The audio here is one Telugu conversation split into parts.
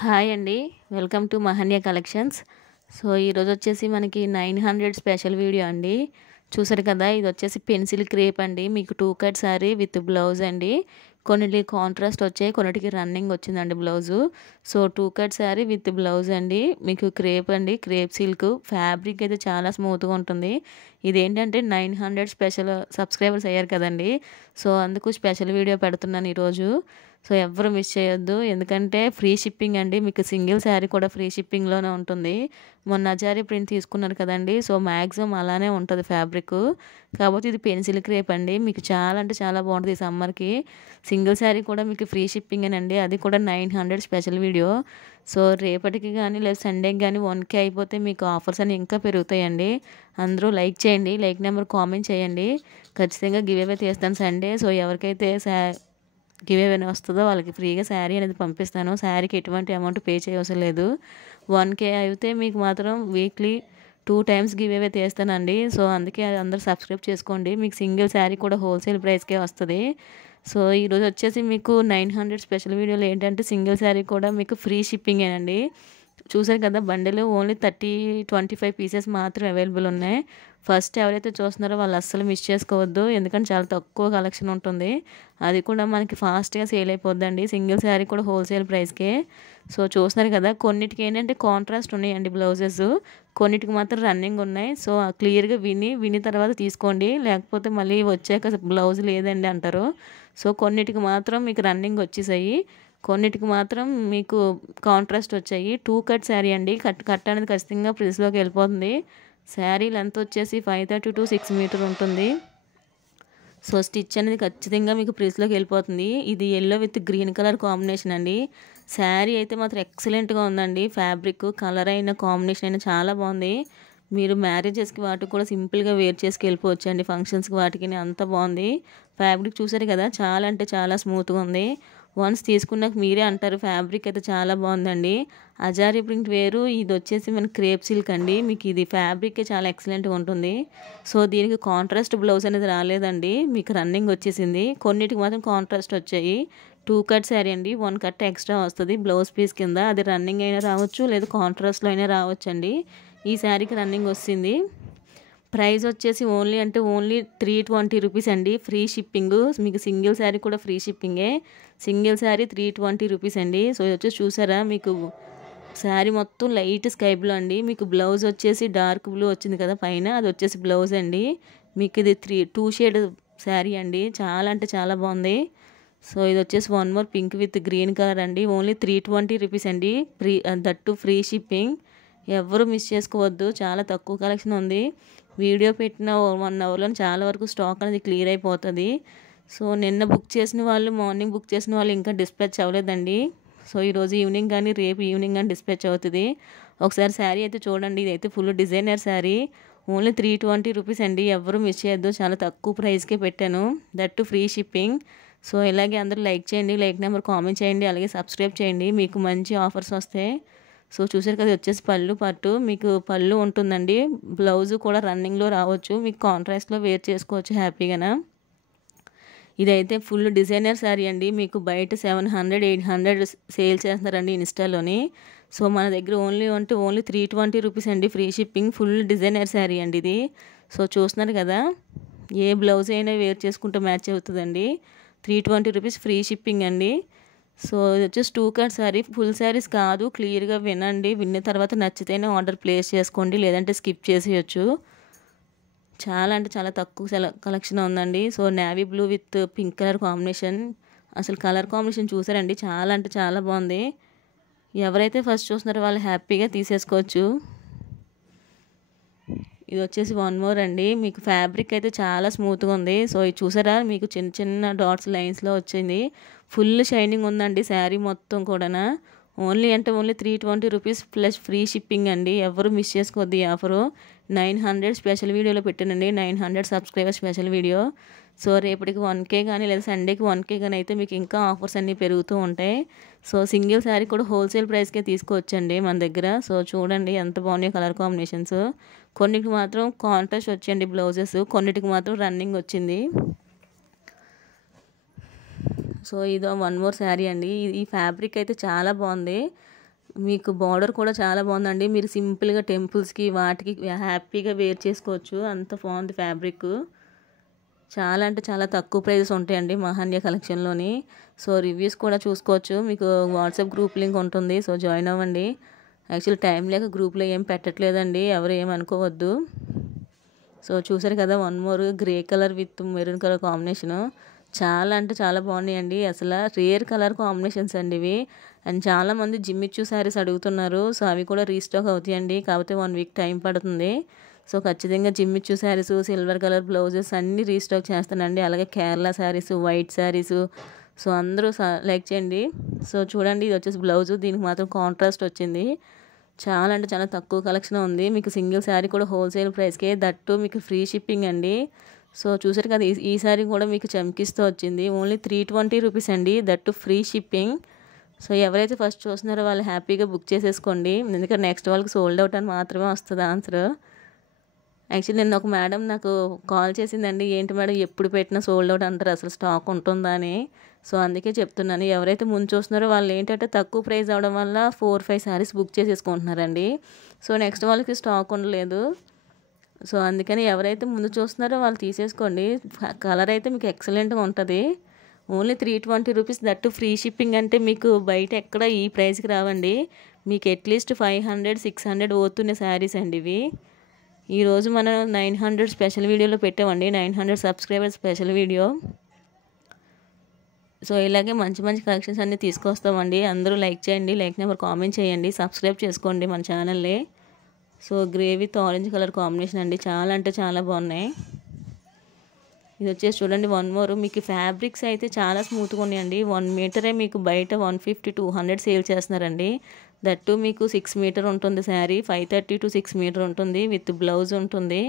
హాయ్ అండి. Welcome to Mahanya collections. So, ఈరోజు వచ్చేసి మనకి 900 స్పెషల్ వీడియో అండి. చూసారు కదా! ఇది వచ్చేసి పెన్సిల్ క్రేప్ అండి. మీకు 2 కట్ శారీ విత్ బ్లౌజ్ అండి. కొన్నిటికి కాంట్రాస్ట్ వచ్చాయి, కొన్నిటికి రన్నింగ్ వచ్చిందండి blouse. So, 2 cut sari with blouse అండి. మీకు క్రేప్ అండి, క్రేప్ సిల్క్. ఫ్యాబ్రిక్ అయితే చాలా స్మూత్‌గా ఉంటుంది. ఇదేంటంటే 900 స్పెషల్ సబ్స్క్రైబర్స్ అయ్యారు కదండీ! సో, అందుకు స్పెషల్ వీడియో పెడుతున్నాను ఈరోజు. సో, ఎవ్వరు మిస్ చేయొద్దు. ఎందుకంటే ఫ్రీ షిప్పింగ్ అండి. మీకు సింగిల్ శారీ కూడా ఫ్రీ షిప్పింగ్‌లోనే ఉంటుంది. మొన్న అజారీ ప్రింట్ తీసుకున్నారు కదండీ! సో, మాక్సిమం అలానే ఉంటది ఫ్యాబ్రికు. కాకపోతే ఇది పెన్సిల్ క్రేప్ అండి. మీకు చాలా అంటే చాలా బాగుంటది ఈ సమ్మర్‌కి. సింగిల్ శారీ కూడా మీకు ఫ్రీ షిప్పింగేనండి. అది కూడా 900 స్పెషల్ వీడియో. సో, రేపటికి గానీ లేదా సండేకి గానీ 1K అయిపోతే మీకు ఆఫర్స్ అన్నీ ఇంకా పెరుగుతాయండి. అందరూ లైక్ చేయండి. లైక్ నెంబర్ కామెంట్ చేయండి. ఖచ్చితంగా గివ్ అవే తీస్తాను సండే. సో, ఎవరికైతే గివ్ అవే వస్తదో వాళ్ళకి ఫ్రీగా శారీ అనేది పంపిస్తాను. శారీకి ఎటువంటి అమౌంట్ పే చేయవసరం లేదు. 1K అయితే మీకు మాత్రం వీక్లీ 2 టైమ్స్ గివ్ అవే తీస్తానండి. సో, అందుకే అందరూ సబ్స్క్రైబ్ చేసుకోండి. మీకు సింగిల్ శారీ కూడా హోల్సేల్ ప్రైస్‌కే వస్తది. సో, ఈరోజు వచ్చేసి మీకు 900 స్పెషల్ వీడియోలో ఏంటంటే సింగిల్ శారీ కూడా మీకు ఫ్రీ షిప్పింగేనండి. చూసారు కదా! బండిల్ ఓన్లీ 25 పీసెస్ మాత్రమే అవైలబుల్ ఉన్నాయి. ఫస్ట్ ఎవరైతే చూస్తున్నారో వాళ్ళు అస్సలు మిస్ చేసుకోవద్దు. ఎందుకంటే చాలా తక్కువ కలెక్షన్ ఉంటుంది. అది కూడా మనకి ఫాస్ట్‌గా సేల్ అయిపోద్దండి. సింగిల్ శారీ కూడా హోల్సేల్ ప్రైస్‌కే. సో, చూస్తున్నారు కదా! కొన్నిటికి ఏంటంటే కాంట్రాస్ట్ ఉన్నాయండి బ్లౌజెస్. కొన్నిటికి మాత్రం రన్నింగ్ ఉన్నాయి. సో, క్లియర్‌గా విని తర్వాత తీసుకోండి. లేకపోతే మళ్ళీ వచ్చాక బ్లౌజ్ లేదండి అంటారు. సో, కొన్నిటికి మాత్రం మీకు రన్నింగ్ వచ్చేసాయి. కొన్నిటికి మాత్రం మీకు కాంట్రాస్ట్ వచ్చాయి. 2 కట్ శారీ అండి. కట్ అనేది ఖచ్చితంగా ప్రిల్స్‌లోకి వెళ్ళిపోతుంది. శారీ లెంత్ వచ్చేసి 530-6 మీటర్ ఉంటుంది. సో, స్టిచ్ అనేది ఖచ్చితంగా మీకు ప్రిల్స్‌లోకి వెళ్ళిపోతుంది. ఇది yellow with green colour combination అండి. శారీ అయితే మాత్రం ఎక్సలెంట్‌గా ఉందండి. ఫ్యాబ్రిక్, కలర్ అయినా, కాంబినేషన్ అయినా చాలా బాగుంది. మీరు మ్యారేజెస్‌కి వాటికి కూడా సింపుల్‌గా వేర్ చేసుకెళ్ళిపోవచ్చండి. ఫంక్షన్స్‌కి వాటికిని అంత బాగుంది. ఫ్యాబ్రిక్ చూసారు కదా! చాలా అంటే చాలా స్మూత్‌గా ఉంది. వన్స్ తీసుకున్నాక మీరే అంటారు ఫ్యాబ్రిక్ అయితే చాలా బాగుందండి. అజారీ ప్రింట్ వేరు, ఇది వచ్చేసి మనకి క్రేప్ సిల్క్ అండి. మీకు ఇది ఫ్యాబ్రికే చాలా ఎక్సలెంట్‌గా ఉంటుంది. సో, దీనికి కాంట్రాస్ట్ బ్లౌజ్ అనేది రాలేదండి. మీకు రన్నింగ్ వచ్చేసింది. కొన్నిటికి మాత్రం కాంట్రాస్ట్ వచ్చాయి. 2 కట్ శారీ అండి. 1 కట్ ఎక్స్ట్రా వస్తది బ్లౌజ్ పీస్ కింద. అది రన్నింగ్ అయినా రావచ్చు, లేదా కాంట్రాస్ట్‌లో అయినా రావచ్చండి. ఈ శారీకి రన్నింగ్ వస్తుంది. ప్రైస్ వచ్చేసి ఓన్లీ 320 రూపీస్ అండి. Free shipping. మీకు సింగిల్ శారీ కూడా ఫ్రీ షిప్పింగే. సింగిల్ శారీ 320 రూపీస్ అండి. సో, ఇది వచ్చేసి చూసారా మీకు శారీ మొత్తం లైట్ స్కై బ్లూ అండి. మీకు బ్లౌజ్ వచ్చేసి డార్క్ బ్లూ వచ్చింది కదా పైన, అది వచ్చేసి బ్లౌజ్ అండి. మీకు ఇది 2 షేడ్ శారీ అండి. చాలా అంటే చాలా బాగుంది. సో, ఇది వచ్చేసి one more pink with green colour అండి. ఓన్లీ 320 రూపీస్ అండి. That free shipping. ఎవ్వరు మిస్ చేసుకోవద్దు. చాలా తక్కువ కలెక్షన్ ఉంది. వీడియో పెట్టిన 1 అవర్‌లో చాలా వరకు స్టాక్ అనేది క్లియర్ అయిపోతుంది. సో, నిన్న బుక్ చేసిన వాళ్ళు, మార్నింగ్ బుక్ చేసిన వాళ్ళు ఇంకా డిస్పాచ్ అవ్వలేదండి. సో, ఈరోజు ఈవినింగ్ కానీ రేపు ఈవినింగ్ కానీ డిస్పాచ్ అవుతుంది. ఒకసారి శారీ అయితే చూడండి. ఇదైతే full designer sari. Only 320 rupees అండి. ఎవ్వరు మిస్ చేయొద్దు. చాలా తక్కువ ప్రైస్‌కే పెట్టాను. That free shipping. సో, ఇలాగే అందరూ లైక్ చేయండి. లైక్ నెంబర్ కామెంట్ చేయండి. అలాగే సబ్స్క్రైబ్ చేయండి. మీకు మంచి ఆఫర్స్ వస్తాయి. సో, చూసారు కదా! ఇది వచ్చేసి పళ్ళు పట్టు. మీకు పళ్ళు ఉంటుందండి. బ్లౌజు కూడా రన్నింగ్‌లో రావచ్చు. మీకు కాంట్రాస్ట్‌లో వేర్ చేసుకోవచ్చు హ్యాపీగాన. ఇదైతే ఫుల్ డిజైనర్ శారీ అండి. మీకు బయట 700, 800 సేల్ చేస్తున్నారండి ఇన్‌స్టాలోని. సో, మన దగ్గర ఓన్లీ 320 రూపీస్ అండి. Free shipping. Full designer sari అండి ఇది. సో, చూస్తున్నారు కదా! ఏ బ్లౌజ్ అయినా వేర్ చేసుకుంటే మ్యాచ్ అవుతుందండి. 320 రూపీస్ ఫ్రీ షిప్పింగ్ అండి. సో, ఇది వచ్చేసి 2 కట్ శారీ. ఫుల్ శారీస్ కాదు. క్లియర్‌గా వినండి. విన్న తర్వాత నచ్చితేనే ఆర్డర్ ప్లేస్ చేసుకోండి. లేదంటే స్కిప్ చేసేయొచ్చు. చాలా అంటే చాలా తక్కువ కలెక్షన్ ఉందండి. So, navy blue with pink colour combination. అసలు కలర్ కాంబినేషన్ చూసారండి? చాలా అంటే చాలా బాగుంది. ఎవరైతే ఫస్ట్ చూస్తున్నారో వాళ్ళు హ్యాపీగా తీసేసుకోవచ్చు. ఇది వచ్చేసి వన్ మోర్ అండి. మీకు ఫ్యాబ్రిక్ అయితే చాలా స్మూత్‌గా ఉంది. సో, ఇది చూసారా? మీకు చిన్న చిన్న డాట్స్ లైన్స్‌లో వచ్చింది. ఫుల్ షైనింగ్ ఉందండి శారీ మొత్తం కూడానా. Only 320 rupees plus free shipping అండి. ఎవరు మిస్ చేసుకోవద్దు ఈ ఆఫరు. 900 స్పెషల్ వీడియోలో పెట్టానండి. 900 సబ్స్క్రైబర్ స్పెషల్ వీడియో. సో, రేపటికి 1K కానీ లేదా సండేకి 1K కానీ అయితే మీకు ఇంకా ఆఫర్స్ అన్నీ పెరుగుతూ ఉంటాయి. సో, సింగిల్ శారీ కూడా హోల్సేల్ ప్రైస్‌కే తీసుకోవచ్చండి మన దగ్గర. సో, చూడండి ఎంత బాగున్నాయో కలర్ కాంబినేషన్స్. కొన్నిటికి మాత్రం కాంట్రాస్ట్ వచ్చాయండి బ్లౌజెస్. కొన్నిటికి మాత్రం రన్నింగ్ వచ్చింది. సో, ఇదో వన్ మోర్ శారీ అండి. ఈ ఫ్యాబ్రిక్ అయితే చాలా బాగుంది. మీకు బార్డర్ కూడా చాలా బాగుందండి. మీరు సింపుల్గా టెంపుల్స్కి వాటికి హ్యాపీగా వేర్ చేసుకోవచ్చు. అంత బాగుంది ఫ్యాబ్రిక్. చాలా అంటే చాలా తక్కువ ప్రైజెస్ ఉంటాయండి మహాన్య కలెక్షన్లోని. సో రివ్యూస్ కూడా చూసుకోవచ్చు. మీకు వాట్సాప్ గ్రూప్ లింక్ ఉంటుంది. సో జాయిన్ అవ్వండి. యాక్చువల్లీ టైం లేక గ్రూప్లో ఏం పెట్టట్లేదండి, ఎవరు ఏం అనుకోవద్దు. సో చూసారు కదా, one more grey colour with maroon colour combination. చాలా అంటే చాలా బాగున్నాయండి. అసలు రేర్ కలర్ కాంబినేషన్స్ అండి ఇవి. అండ్ చాలామంది జిమ్మిచ్చు శారీస్ అడుగుతున్నారు. సో అవి కూడా రీస్టాక్ అవుతాయండి, కాకపోతే 1 వీక్ టైం పడుతుంది. సో ఖచ్చితంగా జిమ్మిచ్చు శారీస్, సిల్వర్ కలర్ బ్లౌజెస్ అన్నీ రీస్టాక్ చేస్తానండి. అలాగే కేరళ శారీస్, వైట్ శారీస్. సో అందరూ లైక్ చేయండి. సో చూడండి, ఇది వచ్చేసి బ్లౌజు. దీనికి మాత్రం కాంట్రాస్ట్ వచ్చింది. చాలా అంటే చాలా తక్కువ కలెక్షన్ ఉంది. మీకు సింగిల్ శారీ కూడా హోల్సేల్ ప్రైస్కే, దట్టు మీకు ఫ్రీ షిప్పింగ్ అండి. సో చూసారు కదా, ఈ శారీ కూడా మీకు చమ్కీస్తో వచ్చింది. ఓన్లీ 320 రూపీస్ అండి, దట్టు ఫ్రీ షిప్పింగ్. సో ఎవరైతే ఫస్ట్ చూస్తున్నారో వాళ్ళు హ్యాపీగా బుక్ చేసేసుకోండి, ఎందుకంటే నెక్స్ట్ వాళ్ళకి సోల్డ్ అవుట్ అని మాత్రమే వస్తుంది ఆన్సర్. యాక్చువల్లీ నిన్న ఒక మేడం నాకు కాల్ చేసిందండి, ఏంటి మేడం ఎప్పుడు పెట్టినా సోల్డ్ అవుట్ అంటారు, అసలు స్టాక్ ఉంటుందా అని. సో అందుకే చెప్తున్నాను, ఎవరైతే ముందు చూస్తున్నారో వాళ్ళు ఏంటంటే తక్కువ ప్రైస్ అవడం వల్ల 4-5 శారీస్ బుక్ చేసేసుకుంటున్నారండి. సో నెక్స్ట్ వాళ్ళకి స్టాక్ ఉండలేదు. సో అందుకని ఎవరైతే ముందు చూస్తున్నారో వాళ్ళు తీసేసుకోండి. కలర్ అయితే మీకు ఎక్సలెంట్గా ఉంటుంది. Only 320 rupees, that free shipping. అంటే మీకు బయట ఎక్కడ ఈ ప్రైస్కి రావండి. మీకు అట్లీస్ట్ 500-600 పోతున్న శారీస్ అండి ఇవి. ఈరోజు మనం 900 స్పెషల్ వీడియోలో పెట్టామండి, 900 సబ్స్క్రైబర్స్ స్పెషల్ వీడియో. సో ఇలాగే మంచి మంచి కలెక్షన్స్ అన్నీ తీసుకొస్తామండి. అందరూ లైక్ చేయండి, లైక్ నెంబర్ కామెంట్ చేయండి, సబ్స్క్రైబ్ చేసుకోండి మన ఛానల్ని. So grey with orange colour combination అండి, చాలా అంటే చాలా బాగున్నాయి. ఇది వచ్చేసి చూడండి, వన్ మోర్. మీకు ఫ్యాబ్రిక్స్ అయితే చాలా స్మూత్గా ఉన్నాయండి. 1 మీటరే మీకు బయట 150-200 సేల్ చేస్తున్నారండి. దట్టు మీకు 6 మీటర్ ఉంటుంది శారీ, 530 to 6 మీటర్ ఉంటుంది, విత్ బ్లౌజ్ ఉంటుంది.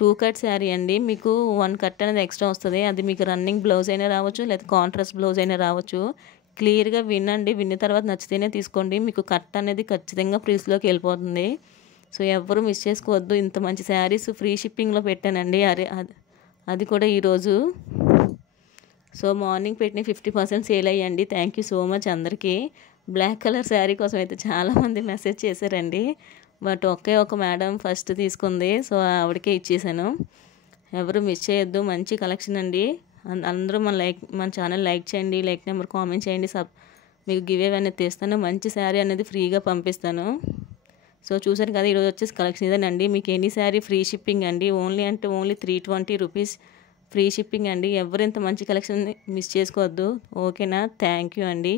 2 కట్ శారీ అండి. మీకు 1 కట్ అనేది ఎక్స్ట్రా వస్తుంది. అది మీకు రన్నింగ్ బ్లౌజ్ అయినా రావచ్చు, లేదా కాంట్రాస్ట్ బ్లౌజ్ అయినా రావచ్చు. క్లియర్గా వినండి, విన్న తర్వాత నచ్చితేనే తీసుకోండి. మీకు కట్ అనేది ఖచ్చితంగా ప్రైస్లోకి వెళ్ళిపోతుంది. సో ఎవరు మిస్ చేసుకోవద్దు. ఇంత మంచి శారీస్ ఫ్రీ షిప్పింగ్లో పెట్టానండి, అది కూడా ఈరోజు. సో మార్నింగ్ పెట్టిన 50% సేల్ అయ్యండి. థ్యాంక్ యూ సో మచ్ అందరికీ. బ్లాక్ కలర్ శారీ కోసం అయితే చాలామంది మెసేజ్ చేశారండి, బట్ ఒక మేడం ఫస్ట్ తీసుకుంది. సో ఆవిడకే ఇచ్చేసాను. ఎవరు మిస్ చేయొద్దు, మంచి కలెక్షన్ అండి. అందరూ మన ఛానల్ లైక్ చేయండి, లైక్ నెంబర్ కామెంట్ చేయండి. మీకు గివ్ అవే అనేది తీస్తాను, మంచి శారీ అనేది ఫ్రీగా పంపిస్తాను. సో చూసారు కదా, ఈరోజు వచ్చేసి కలెక్షన్ ఇదేనండి. మీకు ఎనీ శారీ ఫ్రీ షిప్పింగ్ అండి. ఓన్లీ 320 రూపీస్ ఫ్రీ షిప్పింగ్ అండి. ఎవరు ఇంత మంచి కలెక్షన్ మిస్ చేసుకోవద్దు. ఓకేనా, థ్యాంక్ యూ అండి.